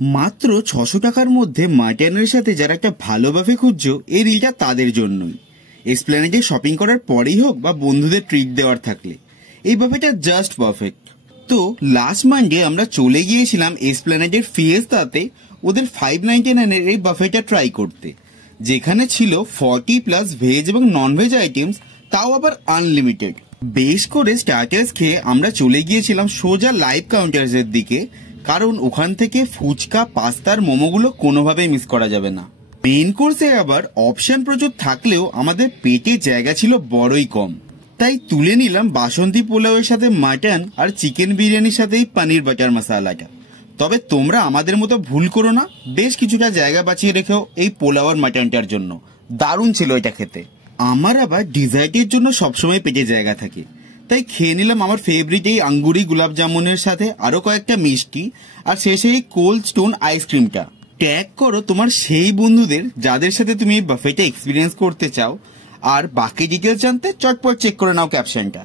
মাত্র 600 টাকার মধ্যে মাটনের সাথে যারা একটা ভালো বাফে খুঁজছো, এই রিলটা তাদের জন্যই। এসপ্ল্যানেডে শপিং করার পরেই হোক বা বন্ধুদের ট্রিট দেওয়ার থাকলে, এই বাফেটা জাস্ট পারফেক্ট। তো লাস্ট মানডে আমরা চলে গিয়েছিলাম এসপ্ল্যানেডের ফিয়েস্তাতে ওদের 599 এই বাফেটা ট্রাই করতে, যেখানে ছিল 40+ ভেজ এবং নন ভেজ আইটেমস, তাও আবার আনলিমিটেড। বেশ করে স্টার্টার্স খেয়ে আমরা চলে গিয়েছিলাম সোজা লাইভ কাউন্টার্সের দিকে, কারণ ওখান থেকে ফুচকা, পাস্তার, মোমোগুলো কোনোভাবেই মিস করা যাবে না। মেইন কোর্সে আবার অপশন প্রচুর থাকলেও আমাদের পেটে জায়গা ছিল বড়ই কম, তাই তুলে নিলাম বাসন্তী পোলাওয়ের সাথে মাটন আর চিকেন বিরিয়ানির সাথে এই পনির বাটার মশালাটা। তবে তোমরা আমাদের মতো ভুল করো না, বেশ কিছুটা জায়গা বাঁচিয়ে রেখেও এই পোলাও আর মাটনটার জন্য। দারুণ ছিল এটা খেতে। আমার আবার ডিজার্টের জন্য সবসময় পেটে জায়গা থাকে, তাই খেয়ে নিলাম আমার ফেভারিট এই আঙ্গুরি গুলাব জামুনের সাথে আরো কয়েকটা মিষ্টি, আর শেষে এই কোল্ড স্টোন আইসক্রিমটা। ট্যাগ করো তোমার সেই বন্ধুদের যাদের সাথে তুমি এই বাফেটা এক্সপিরিয়েন্স করতে চাও, আর বাকি ডিটেলস জানতে চটপট চেক করে নাও ক্যাপশনটা।